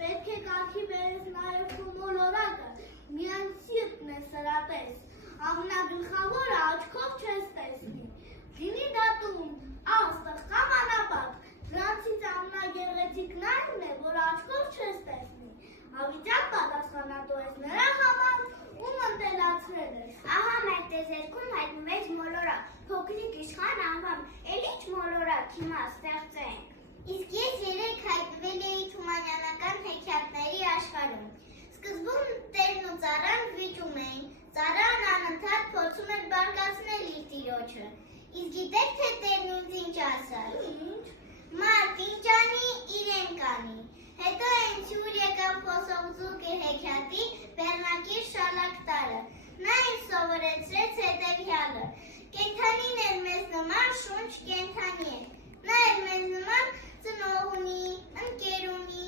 պետք է կարգի բերես նաև քո մոլորակը, միայն սիրտն է սրատես, ամենագլխավորը աչքով չես տեսնի, լինի դատում, աստղ կամ անապատ, դրանցից ամենագեղեցիկն այն է, որ աչքով չես տեսնի, հավիտյան պատասխանատու ես նրա համար, ում ընտելացրել ես։ Ահա մեր տեզերքում հայտնվեց մոլորակ, փոքրիկ իշխան անվամբ, էլ ինչ մոլորակ հիմա ստեղծենք։ Իսկ ես երեք հայտնվել էի թումանյանական հեքիաթների աշխարհում։ Սկզբում տերն ու ծառան վիճում էին, ծառան անընդհատ փորձում էր բարկացնել իր տիրոջը։ Իսկ գիտեք թե տերն ինձ ինչ ասաց։ Մարդ ինչ անի, իրեն կանի։ Հետո հենց ուր եկավ Խոսողձուկի հեքիաթի բեռնակիր շալակտարը։ Նա ինձ սովորեցրեց հետևյալը. կենդանին էր մեզ նման շունչ կենդանի է։ Նա էր մեզ նման ծնող ունի, ընկեր ունի,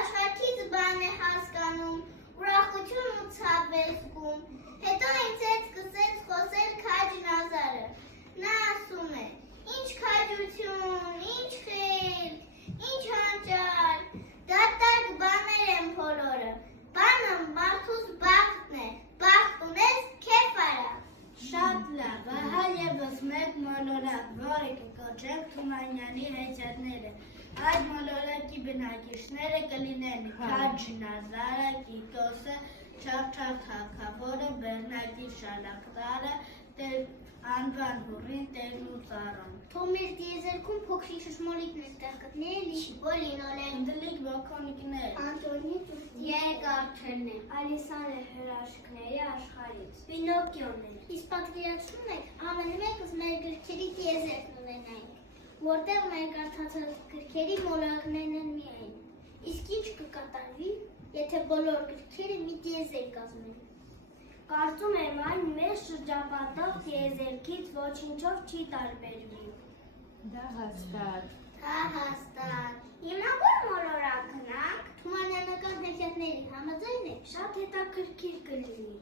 աշխարհից բան է հասկանում, ուրախություն ու ցավ է զգում։ Հետո ինձ հետ սկսեց խոսել Քաջ Նազարը։ Նա ասում է. ինչ քաջություն, ինչ խելք, ինչ հանճար, դատարկ բաներ են բոլորը, բանը մարդուս բախտն է, բախտ ունես քեֆ արա։ Շատ լավ, ահա ևս մեկ մոլորակ, որը կկոչենք Թումանյանի հեքիաթները։ Այդ մոլորակի բնակիչները կլինեն Քաջ Նազարը, Կիկոսը, Չավչավ թագավորը, բեռնակիր շալակտարը, անվան հուրին, տերն ու ծառան։ Թող մեր տիեզերքում փոքրիկ շշմոլիկն է տեղ գտնել, Շիպոլինոներ, Ընդլիկ բոքոնիկներ, Անտոնի Երկարդերն է, Ալիսան է հրաշքների աշխարհից, Պինոկիոն է։ Իսկ պատկերացնում եք, ամենամեկս մեր գրքերի տիեզերքն ունենայինք, որտեղ մեր կարդացած գրքերի մոլորակներն են միայն։ Իսկ ինչ կկատարվի, եթե բոլոր գրքերը մի տիեզեր կազմեն։ Կարծում եմ այն մեր շրջապատող տիեզերքից ոչինչով չի տարբերվի։ Դա հաստատ։ Դա հաստատ։ Հիմա որ մոլորակ գնանք, Թումանյանական հեքիաթների համաձայն եք, Շատ հետաքրքիր կլինի։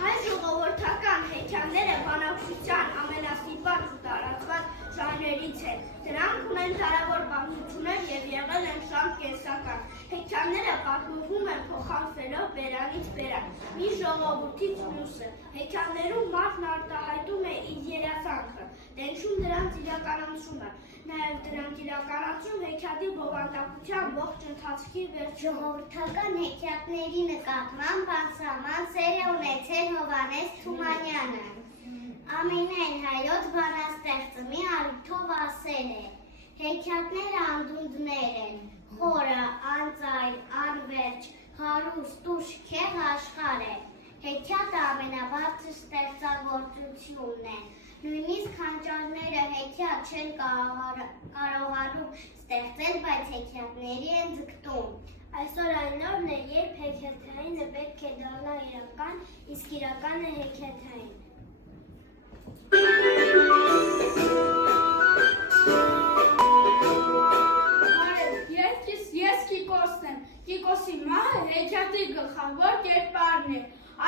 Հայ ժողովրդական հեքիաթները բանակցության ամենասիրված ու տարածված ժանրերից են։ Դրանք ունեն տարավոր պատմություններ և եղել են շատ կենսական։ Հեքիաթները պատմվում են փոխանցվելով բերանից բերան, մի ժողովուրդից մյուսը։ Հեքիաթներում մարդն արտահայտում է իր երազանքը, տենչում դրանց իրականացումը, նաև դրանք իրականացում հեքիաթի բովանդակության ողջ ընթացքի վերջում։ ժողովրդական հեքիաթների նկատմամբ անսահման սեր է ունեցել Հովհաննես Թումանյանը։ Ամենայն հայոց բանաստեղծը մի առիթով ասել է. հեքիաթները անդունդներ են, խորը, անծայր, անվերջ, հարուստ, ուշ, քեղ աշխարհ է։ Հեքիաթը ամենաբարձր ստեղծագործությունն է։ Նույնիսկ հանճարները հեքիաթ չեն կարողանում ստեղծել, բայց հեքիաթների են ձգտում։ Այսօր այն օրն է, երբ հեքիաթայինը պետք է դառնա իրական, իսկ իրականը հեքիաթային։ Ես Կիկոսն եմ։ Կիկոսի մահը հեքիաթի գլխավոր կերպարն է։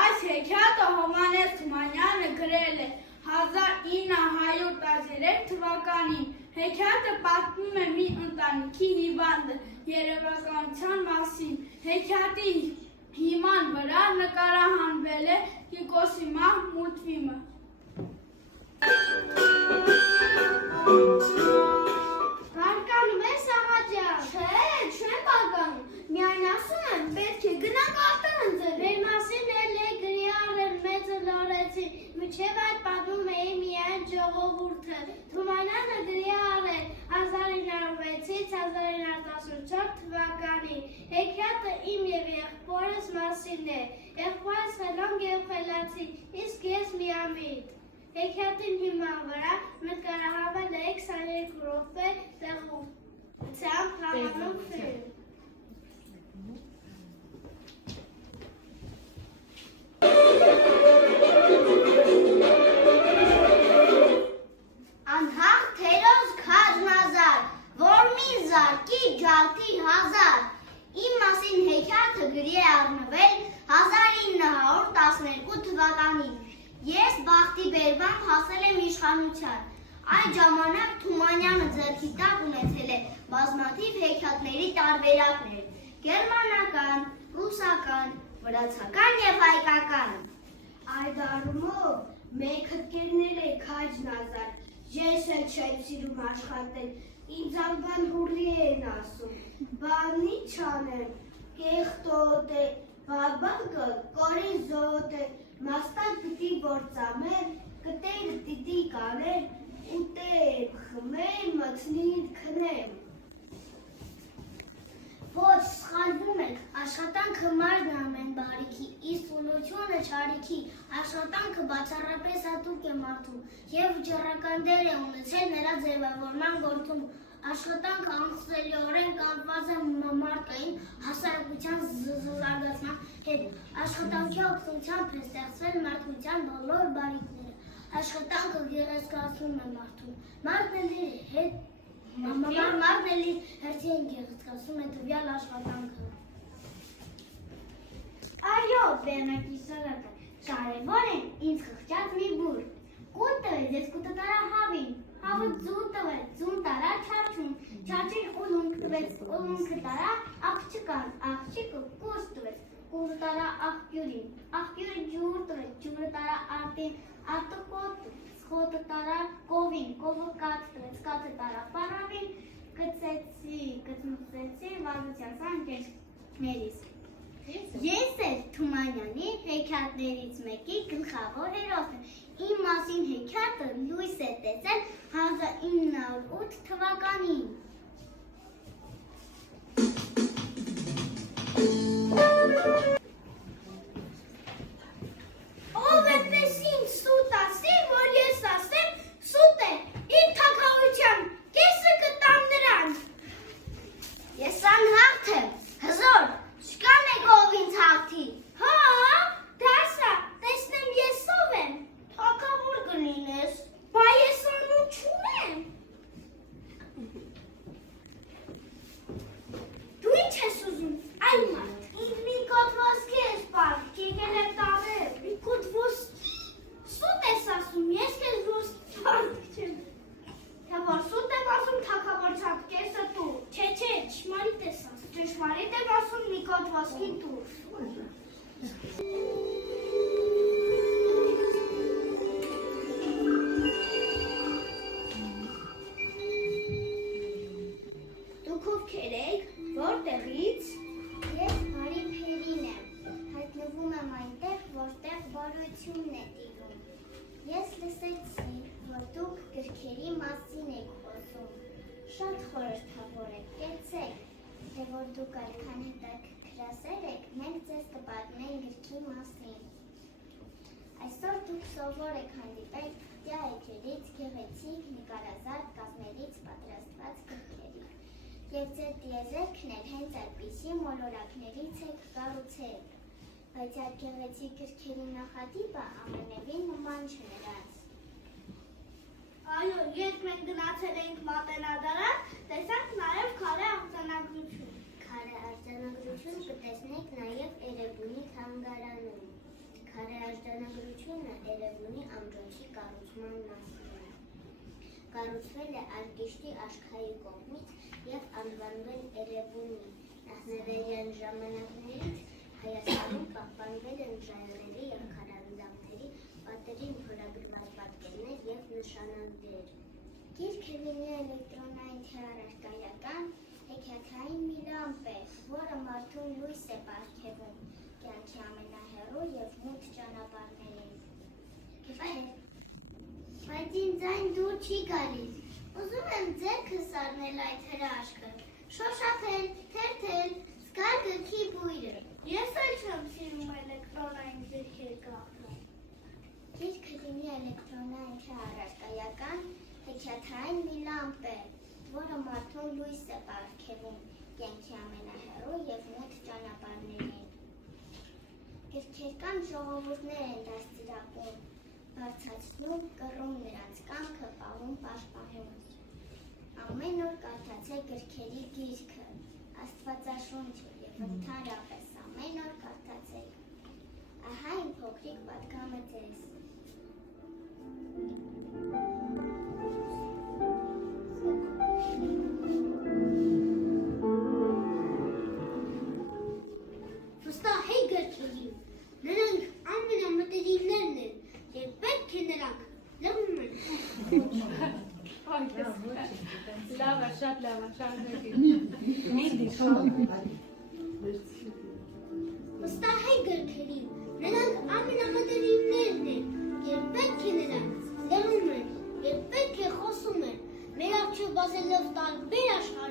Այս հեքիաթը Հովհաննես Թումանյանը գրել է 1913 թվականին։ Հեքիաթը պատմում է մի ընտանիքի հիվանդը երևակայության մասին։ Հեքիաթի հիման վրա նկարահանվել է Կիկոսի մահ մուլտֆիլմը։ Բարկանում ես աղաջան։ Չեմ բարկանում, միայն ասում եմ, պետք է գնանք արտանձել։ Մեր մասին էլ է գրի առել մեծը լորեցին, մինչև այդ պատմում էի միայն ժողովուրդը։ Թումանյանը գրի առել 1906-1914 թվականին։ Հեքիաթը իմ և եղբորս մասին է։ Եղբորս խելոք և խելացի, իսկ ես միամիտ։ Հեքիաթին հիման վրա նկարահանվել է 22 րոպե տեղությամբ համանուն ֆիլմ։ իշխանության։ Այդ ժամանակ Թումանյանը ձեռքի տակ ունեցել է բազմաթիվ հեքիաթների տարբերակներ՝ գերմանական, ռուսական, վրացական և հայկական։ Այդ առումով մենք հրկերներ ենք Քաջն Ազար, ես էլ չեմ սիրում աշխատել, ինձ անվան հուրի են ասում, բան ի՞նչ անեմ, կեղտոտ է, բաբակը կորիզոտ է, մաստան պիտի գործամեր, կտերը պիտի կաներ, ուտեմ, խմեմ, մթնին, քնեմ։ Ոչ, սխալվում եք, աշխատանքը մարդ ամեն բարիքի, իսկ ունությունը չարիքի, աշխատանքը բացառապես հատուկ է մարդու և վճռական դեր է ունեցել նրա ձևավորման գործում։ Աշխատանքը անխուսելիորեն կապված է մարդկային հասարակության զարգացման հետ։ Աշխատանքի օգնությամբ է ստեղծվել մարդկության բոլոր բարիքները։ Աշխատանքը գեղեցկացնում է մարդուն։ Մարդն էլի հերթի են գեղեցկացնում է տվյալ աշխատանքը։ Այո, բեռնակի սորակը, կարևոր է ինձ խղճած մի բուր։ Կուտ տվեց, ես կուտը տարա հավին, հավը ձուն տվեց, ձուն տարա չաչուն, չաչին ուլունք տվեց, ուլունքը տարա աղջկան, աղջիկը կուզ տվեց, կուզը տարա աղբյուրին, աղբյուրը ջուր տվեց, ջուրը տարա արտին, արտը խոտ տվեց, խոտը տարա կովին, կովը կաց տվեց, կացը տարա պարավին, կծմծեցի վարդության սանկերներից։ Ես էլ Թումանյանի հեքիաթներից մեկի գլխավոր հերոսն եմ։ Իմ մասին հեքիաթը լույս է տեսել 1908 թվականին։ Ով է տեսին սուտ ասի, որ ես ասեմ, սուտ է, իր թագավորության կեսը կտամ նրան։ Ես անհարթ եմ, հզոր, չկան եք ով ինձ հաղթի։ Հա, դասա, տեսնեմ ես ով եմ, թագավոր կլինես, բա ես անուն չունեմ։ Դու ինչ ես ուզում, այ մարդ, ինձ մի կոտ ոսկի ես պարկ, եկել եմ տանել, մի կոտ ոսկի, սուտ ես ասում, ես կեզ ոսկի պարկ չեմ։ Թե որ սուտ եմ ասում թագավորության կեսը տու, չէ, ճշմարիտ ես ասում, ճշմարիտ եմ ասում մի կոտ ոսկի տու։ Դուք ովքեր եք, որտեղից։ Ես բարի փերին եմ, հայտնվում եմ այնտեղ, որտեղ բարությունն է տիրում։ Ես լսեցի, որ դուք գրքերի մասին եք խոսում։ Շատ խորհրդավոր եք, կեցեք, թե որ դուք այդքան հետաքրքրասեր եք, մենք ձեզ կպատմենք գրքի մասին։ Այսօր դուք սովոր եք հանդիպել դիաեջերից, գեղեցիկ, նկարազարդ կազմերից պատրաստված գրքերի։ Եվ ձեր տիեզերքն էլ հենց այդպիսի մոլորակներից եք կառուցել, բայց այդ գեղեցիկ գրքերի նախատիպը ամենևին նման չնրանց։ Այո, երբ մենք գնացել էինք մատենադարան, տեսանք նաև քարե արձանագրություն։ Քարե արձանագրություն կտեսնեք նաև Էրեբունի թանգարանում։ Քարե արձանագրությունը Էրեբունի ամրոցի կառուցման մասին է։ Կառուցվել է Արկիշտի աշխայի կողմից և անվանվել Էրեբունի։ Նախնավերյան ժամանակներից Հայաստանում պահպանվել են ժայռերի և քարանձավների պատերին փորագրված պատկերներ և նշանանքներ։ Գիրքը լինի էլեկտրոնային թե առարկայական հեքիաթային մի լամպ է, որը մարդուն լույս է պարգևում կյանքի ամենահեռու և մութ ճանապարհներին։ Բայց ինձ այն դուր չի գալիս։ Ուզում եմ ձեռքս առնել այդ հրաշքը, շոշափել, թերթել, զգալ գրքի բույրը։ Ես էլ չեմ սիրում էլեկտրոնային գրքեր կարդալ։ Գիրքը լինի էլեկտրոնային թե առարկայական հեքիաթային մի լամպ է, որը մարդուն լույս է պարգևում կյանքի ամենահեռու և մութ ճանապարհներին։ Գրքեր կան ժողովուրդներ են դաստիարակում, բարձրացնում, կռում նրանց կամքը, պահում, պաշտպանում։ Ամեն օր կարդացեք գրքերի գիրքը, Աստվածաշունչը և ընդհանրապես ամեն օր կարդացեք։ Ահա իմ փոքրիկ պատգամը ձեզ։ Լավ է, շատ լավ է, շարունակիր։ Վստահեք գրքերին, նրանք ամենամտերիմներն են, երբ պետք է նրանք լեղում են, երբ պետք է խոսում են, մեր առջև բազելով տարբեր աշխարհ